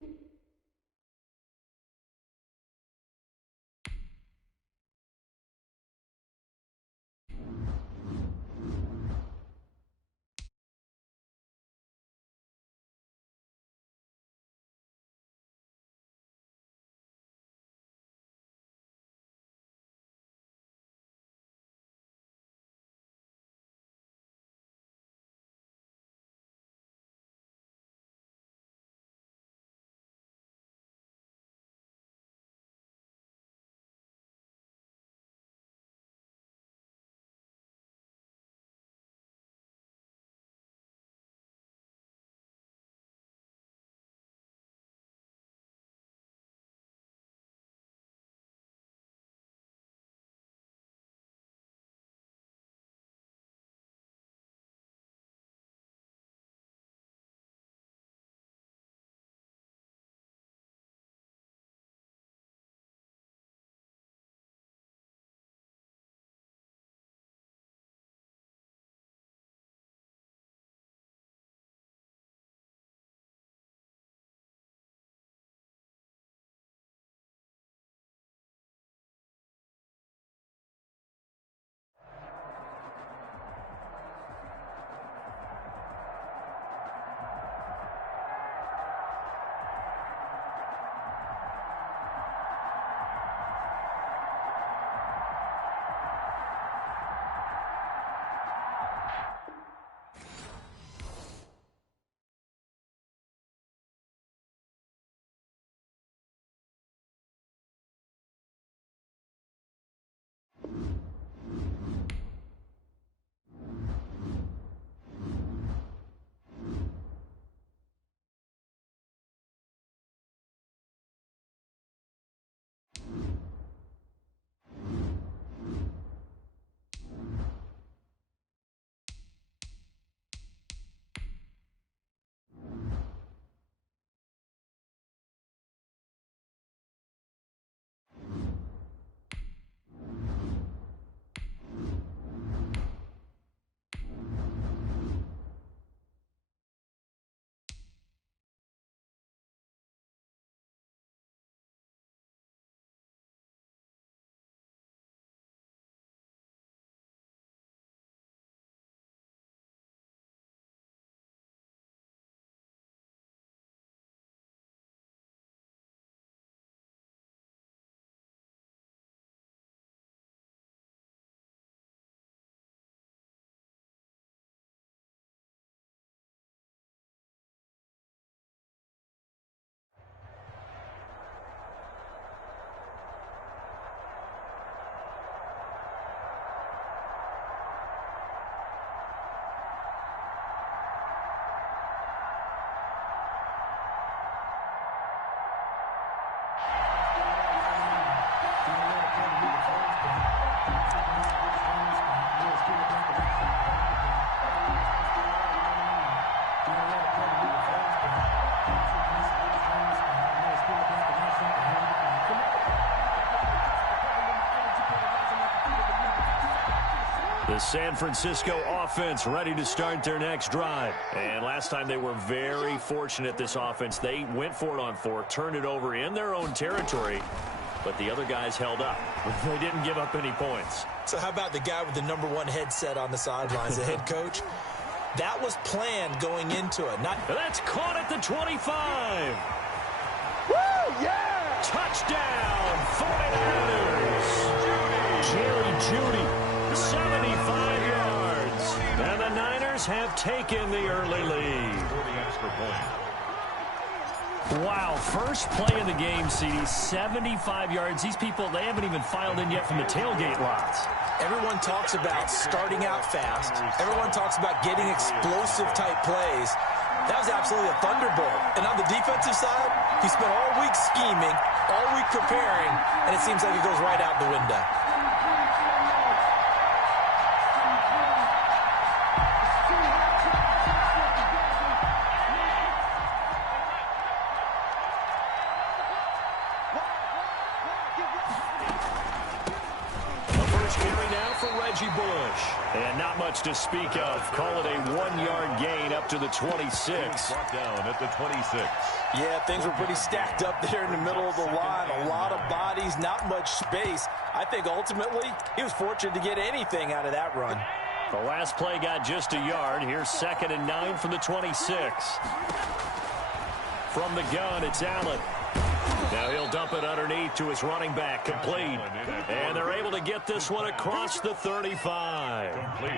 The San Francisco offense ready to start their next drive. And last time they were very fortunate, this offense. They went for it on fourth, turned it over in their own territory, but the other guys held up. They didn't give up any points. So how about the guy with the #1 headset on the sidelines, the head coach? That was planned going into it. That's caught at the 25. Woo, yeah! Touchdown, 49ers. Jerry Jeudy, 75 yards. And the Niners have taken the early lead. Wow, first play of the game, CD, 75 yards. These people, they haven't even filed in yet from the tailgate lots. Everyone talks about starting out fast. Everyone talks about getting explosive-type plays. That was absolutely a thunderbolt. And on the defensive side, he spent all week scheming, all week preparing, and it seems like it goes right out the window. And not much to speak of. Call it a 1-yard gain up to the 26. Brought down at the 26. Yeah, things were pretty stacked up there in the middle of the line. A lot of bodies, not much space. I think ultimately he was fortunate to get anything out of that run. The last play got just a yard. Here's 2nd and 9 from the 26. From the gun, it's Allen. Now he'll dump it underneath to his running back, complete. And they're able to get this one across the 35.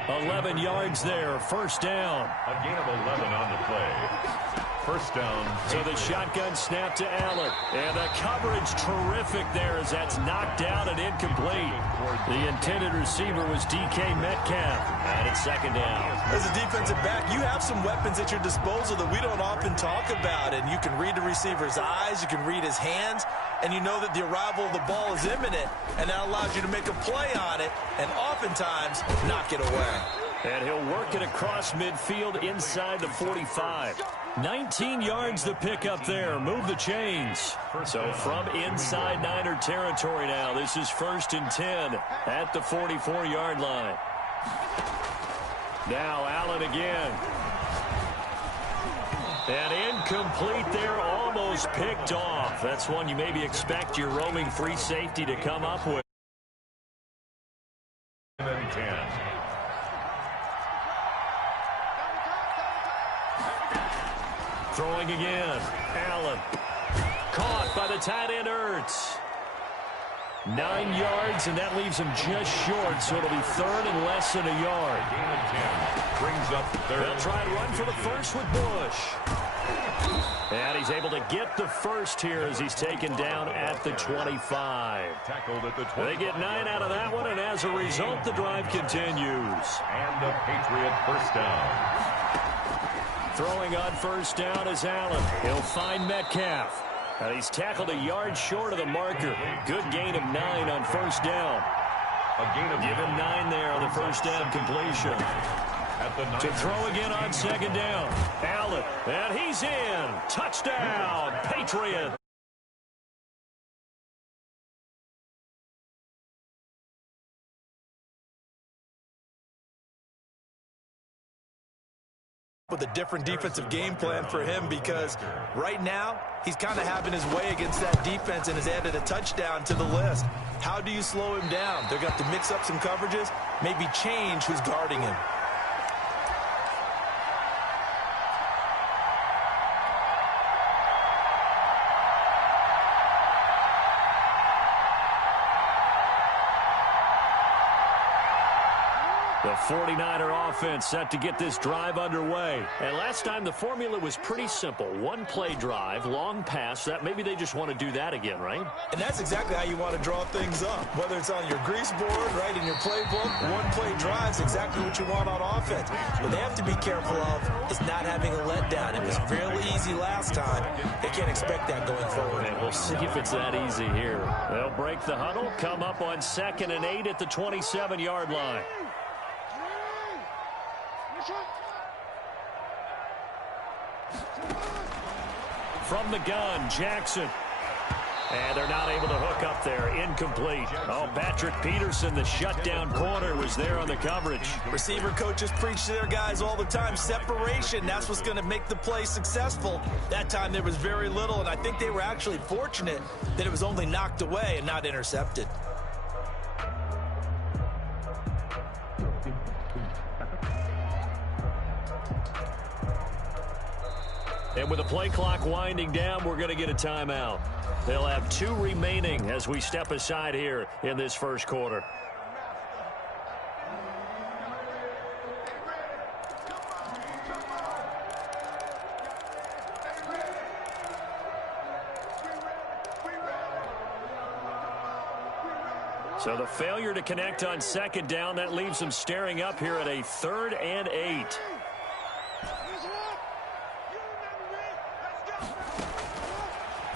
11 yards there, first down. A gain of 11 on the play. First down. So the shotgun snap to Allen. And the coverage terrific there as that's knocked down and incomplete. The intended receiver was DK Metcalf. And it's 2nd down. As a defensive back, you have some weapons at your disposal that we don't often talk about. And you can read the receiver's eyes, you can read his hands, and you know that the arrival of the ball is imminent. And that allows you to make a play on it and oftentimes knock it away. And he'll work it across midfield inside the 45. 19 yards to pick up there. Move the chains. So from inside Niner territory now, this is 1st and 10 at the 44-yard line. Now Allen again. And incomplete there, almost picked off. That's one you maybe expect your roaming free safety to come up with. 10. Throwing again. Allen. Caught by the tight end Ertz. 9 yards, and that leaves him just short, so it'll be 3rd and less than a yard. Gain of 10. Brings up 3rd. They'll try and run for the first with Bush. And he's able to get the first here as he's taken down at the 25. Tackled at the 20. They get 9 out of that one, and as a result, the drive continues. And a Patriot first down. Throwing on first down is Allen. He'll find Metcalf. And he's tackled a yard short of the marker. Good gain of 9 on first down. A gain of Give him 9 there on the first down completion. To throw again on 2nd down. Allen. And he's in. Touchdown, Patriot. With a different defensive game plan for him, because right now he's kind of having his way against that defense and has added a touchdown to the list. How do you slow him down? They're going to have to mix up some coverages, maybe change who's guarding him. The 49er offense set to get this drive underway. And last time the formula was pretty simple. One play drive, long pass. That maybe they just want to do that again, right? And that's exactly how you want to draw things up. Whether it's on your grease board, right, in your playbook, one play drive is exactly what you want on offense. What they have to be careful of is not having a letdown. It was fairly easy last time. They can't expect that going forward. And we'll see if it's that easy here. They'll break the huddle, come up on 2nd and 8 at the 27-yard line. From the gun, Jackson. And they're not able to hook up there. Incomplete. Oh, Patrick Peterson, the shutdown corner, was there on the coverage. Receiver coaches preach to their guys all the time. Separation, that's what's going to make the play successful. That time there was very little, and I think they were actually fortunate that it was only knocked away and not intercepted. And with the play clock winding down, we're going to get a timeout. They'll have 2 remaining as we step aside here in this first quarter. So the failure to connect on 2nd down, that leaves them staring up here at a 3rd and 8.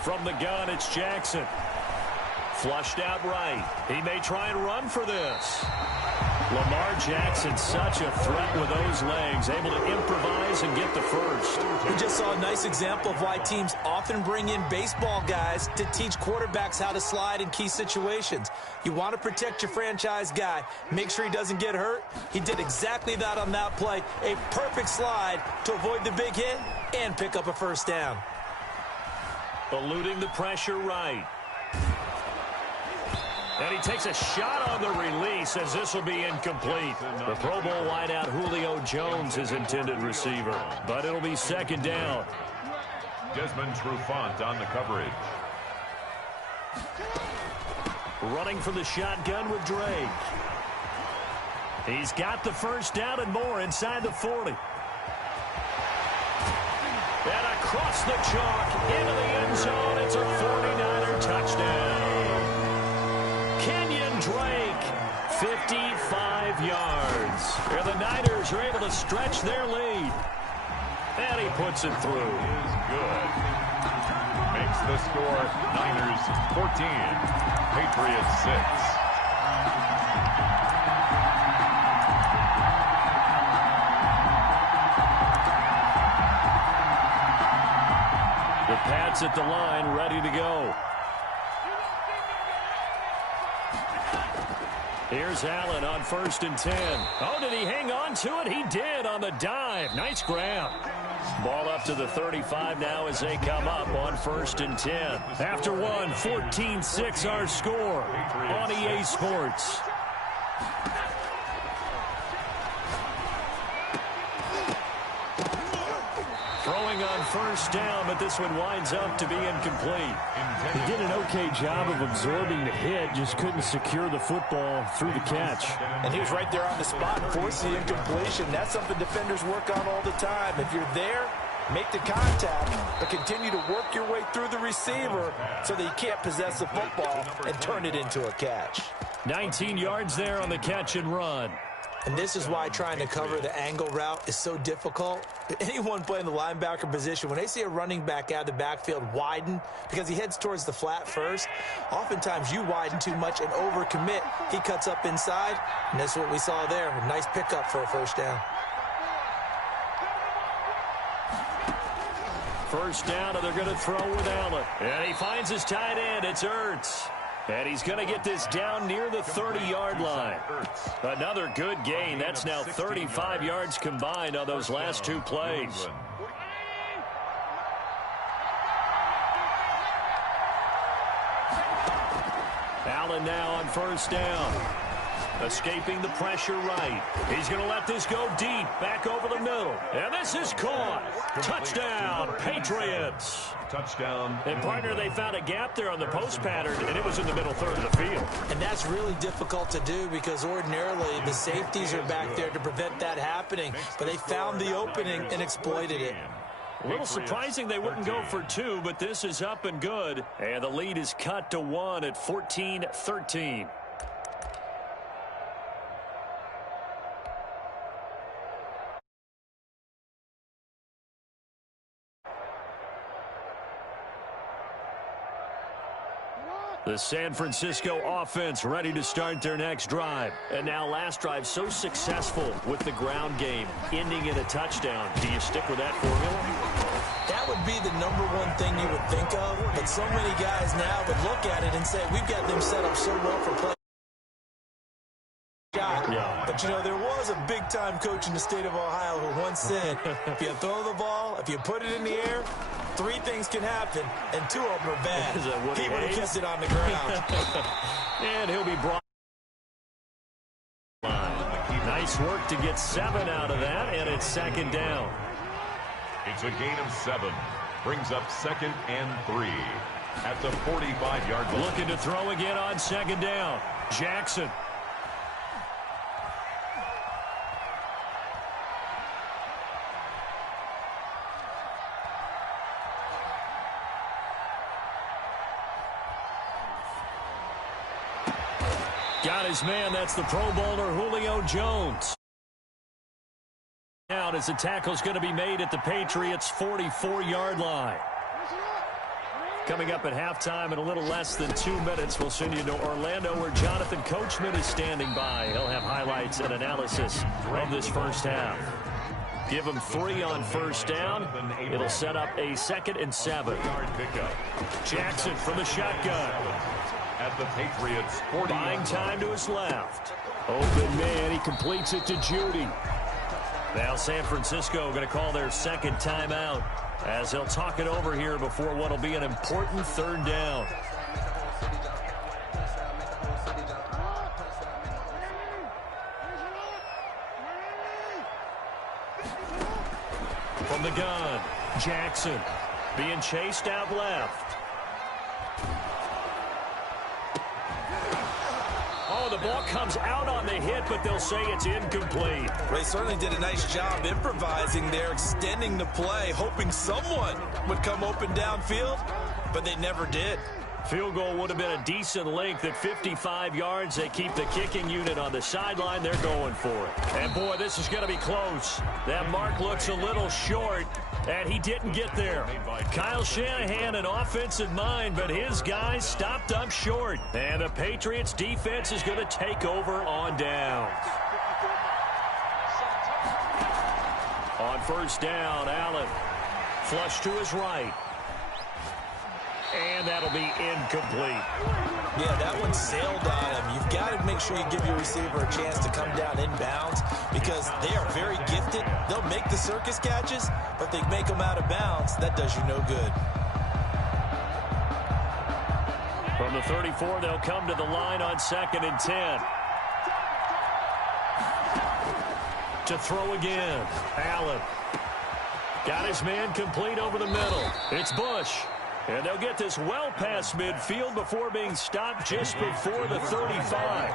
From the gun, it's Jackson. Flushed out right. He may try and run for this. Lamar Jackson, such a threat with those legs, able to improvise and get the first. We just saw a nice example of why teams often bring in baseball guys to teach quarterbacks how to slide in key situations. You want to protect your franchise guy. Make sure he doesn't get hurt. He did exactly that on that play. A perfect slide to avoid the big hit and pick up a first down. Eluding the pressure right. And he takes a shot on the release as this will be incomplete. The Pro Bowl wideout Julio Jones is intended receiver, but it'll be second down. Desmond Trufant on the coverage. Running from the shotgun with Drake. He's got the first down and more inside the 40. And across the chalk into the end zone. It's a 49er touchdown. Kenyon Drake, 55 yards. And the Niners are able to stretch their lead. And he puts it through. Is good. Makes the score Niners 14, Patriots 6. The Pats at the line, ready to go. Here's Allen on 1st and 10. Oh, did he hang on to it? He did on the dive. Nice grab. Ball up to the 35 now as they come up on 1st and 10. After one, 14-6 our score on EA Sports. Throwing on 1st down, but this one winds up to be incomplete. He did an okay job of absorbing the hit, just couldn't secure the football through the catch. And he was right there on the spot and forced the incompletion. That's something defenders work on all the time. If you're there, make the contact, but continue to work your way through the receiver so that you can't possess the football and turn it into a catch. 19 yards there on the catch and run. And this is why trying to cover the angle route is so difficult. Anyone playing the linebacker position, when they see a running back out of the backfield widen because he heads towards the flat first, oftentimes you widen too much and overcommit. He cuts up inside, and that's what we saw there. A nice pickup for a first down. First down, and they're going to throw with Allen. And he finds his tight end. It's Ertz. And he's going to get this down near the 30-yard line. Another good gain. That's now 35 yards combined on those last two plays. Allen now on 1st down. Escaping the pressure right. He's going to let this go deep, back over the middle. And this is caught. Touchdown, Patriots. Touchdown. And, partner, they found a gap there on the post pattern, and it was in the middle third of the field. And that's really difficult to do because ordinarily the safeties are back there to prevent that happening. But they found the opening and exploited it. A little surprising they wouldn't go for two, but this is up and good. And the lead is cut to 1 at 14-13. The San Francisco offense ready to start their next drive. And now last drive so successful with the ground game, ending in a touchdown. Do you stick with that formula? That would be the #1 thing you would think of, but so many guys now would look at it and say, we've got them set up so well for play. Yeah. But, you know, there was a big-time coach in the state of Ohio who once said, if you throw the ball, if you put it in the air, 3 things can happen, and 2 of them are bad. He would have kept it on the ground. And he'll be brought. Nice work to get 7 out of that, and it's second down. It's a gain of 7. Brings up 2nd and 3 at the 45-yard line. Looking to throw again on second down. Jackson. Got his man. That's the Pro Bowler Julio Jones. Out as the tackle's going to be made at the Patriots' 44-yard line. Coming up at halftime in a little less than 2 minutes, we'll send you to Orlando where Jonathan Coachman is standing by. He'll have highlights and analysis of this first half. Give him 3 on first down. It'll set up a 2nd and 7. Jackson from the shotgun. At the Patriots 40. Buying time to his left. Open man, he completes it to Judy. Now San Francisco going to call their 2nd timeout as they'll talk it over here before what will be an important 3rd down. From the gun, Jackson being chased out left. Oh, the ball comes out on the hit, but they'll say it's incomplete. They certainly did a nice job improvising there, extending the play, hoping someone would come open downfield, but they never did. Field goal would have been a decent length at 55 yards. They keep the kicking unit on the sideline. They're going for it. And, boy, this is going to be close. That mark looks a little short, and he didn't get there. Kyle Shanahan, an offensive mind, but his guys stopped up short. And the Patriots defense is going to take over on downs. On first down, Allen flush to his right. And that'll be incomplete. Yeah, that one sailed on him. You've got to make sure you give your receiver a chance to come down inbounds because they are very gifted. They'll make the circus catches, but they make them out of bounds. That does you no good. From the 34, they'll come to the line on 2nd and 10. To throw again. Allen. Got his man complete over the middle. It's Bush. And they'll get this well past midfield before being stopped just before the 35.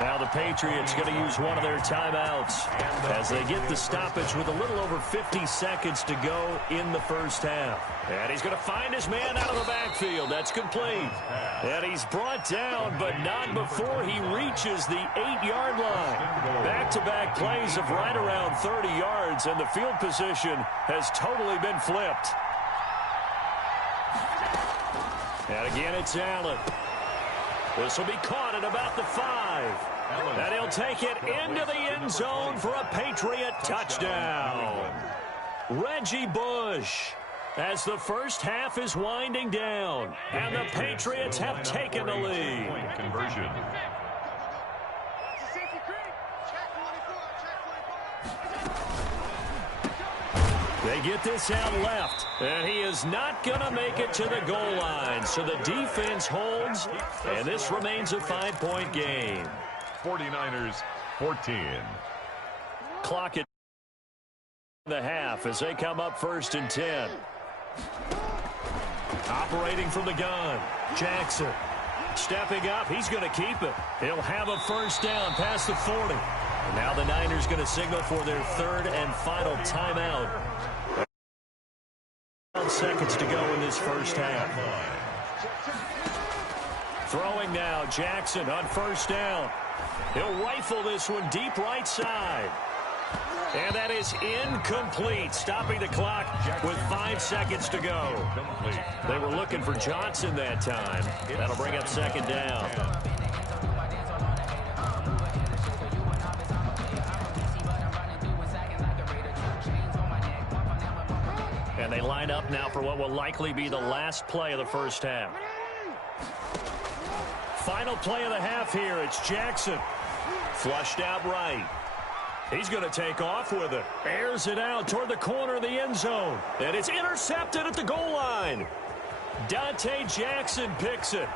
Now the Patriots going to use one of their timeouts as they get the stoppage with a little over 50 seconds to go in the first half. And he's going to find his man out of the backfield. That's complete. And he's brought down, but not before he reaches the 8-yard line. Back-to-back plays of right around 30 yards, and the field position has totally been flipped. And again, it's Allen. This will be caught at about the 5. And he'll take it into the end zone for a Patriot touchdown. Reggie Bush, as the first half is winding down. And the Patriots have taken the lead. Point conversion. They get this out left, and he is not going to make it to the goal line. So the defense holds, and this remains a 5-point game. 49ers 14. Clock at the half as they come up 1st and 10. Operating from the gun, Jackson. Stepping up, he's going to keep it. He'll have a first down past the 40. And now the Niners going to signal for their 3rd and final timeout. Seconds to go in this first half. Throwing now, Jackson on first down. He'll rifle this one deep right side. And that is incomplete, stopping the clock with 5 seconds to go. They were looking for Johnson that time. That'll bring up 2nd down. And they line up now for what will likely be the last play of the first half. Final play of the half here. It's Jackson. Flushed out right. He's going to take off with it. Airs it out toward the corner of the end zone. And it's intercepted at the goal line. Dante Jackson picks it.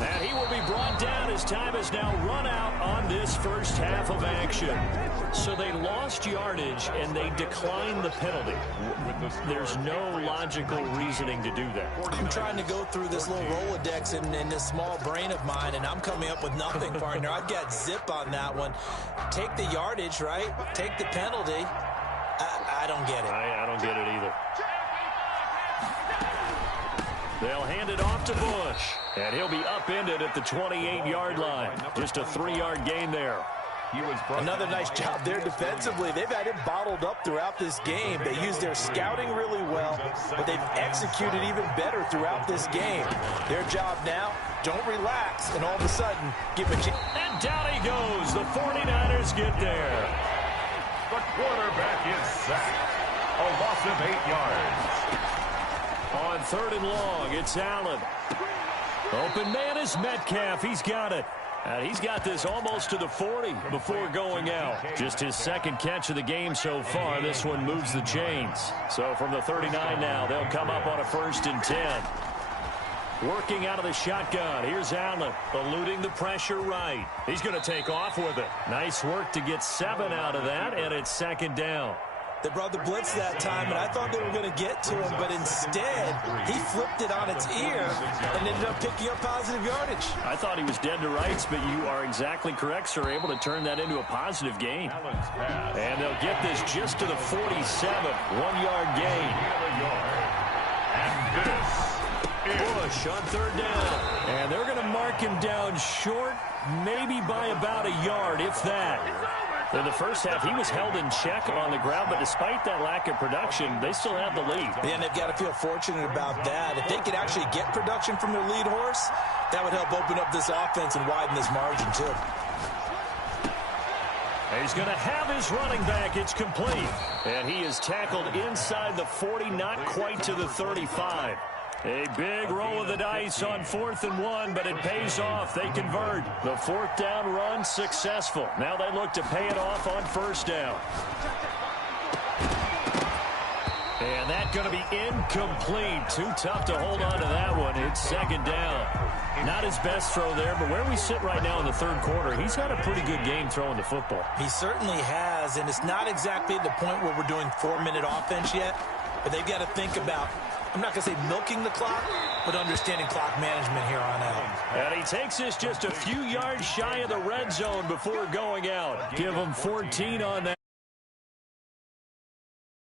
And he will be brought down as time has now run out on this first half of action. So they lost yardage and they declined the penalty. There's no logical reasoning to do that. I'm trying to go through this little Rolodex in this small brain of mine, and I'm coming up with nothing, partner. I've got zip on that one. Take the yardage, right? Take the penalty. I don't get it. I don't get it either. They'll hand it off to Bush, and he'll be upended at the 28-yard line. Just a 3-yard gain there. Another nice job there defensively. They've had him bottled up throughout this game. They used their scouting really well, but they've executed even better throughout this game. Their job now, don't relax, and all of a sudden, give him a chance. And down he goes. The 49ers get there. The quarterback is sacked. A loss of 8 yards. On 3rd and long, it's Allen. Open man is Metcalf. He's got it. And he's got this almost to the 40 before going out. Just his second catch of the game so far. This one moves the chains. So from the 39 now, they'll come up on a 1st and 10. Working out of the shotgun. Here's Allen, eluding the pressure right. He's going to take off with it. Nice work to get 7 out of that, and it's 2nd down. They brought the blitz that time, and I thought they were going to get to him, but instead, he flipped it on its ear and ended up picking up positive yardage. I thought he was dead to rights, but you are exactly correct, sir. Able to turn that into a positive gain. And they'll get this just to the 47. 1-yard gain. And this Bush on 3rd down. And they're going to mark him down short, maybe by about a yard, if that. In the first half, he was held in check on the ground, but despite that lack of production, they still have the lead. And they've got to feel fortunate about that. If they could actually get production from their lead horse, that would help open up this offense and widen this margin, too. He's going to have his running back. It's complete. And he is tackled inside the 40, not quite to the 35. A big roll of the dice on 4th and 1, but it pays off. They convert. The 4th down run successful. Now they look to pay it off on 1st down. And that's going to be incomplete. Too tough to hold on to that one. It's 2nd down. Not his best throw there, but where we sit right now in the 3rd quarter, he's had a pretty good game throwing the football. He certainly has, and it's not exactly the point where we're doing 4-minute offense yet, but they've got to think about, I'm not going to say milking the clock, but understanding clock management here on out. And he takes this just a few yards shy of the red zone before going out. Give him 14 on that.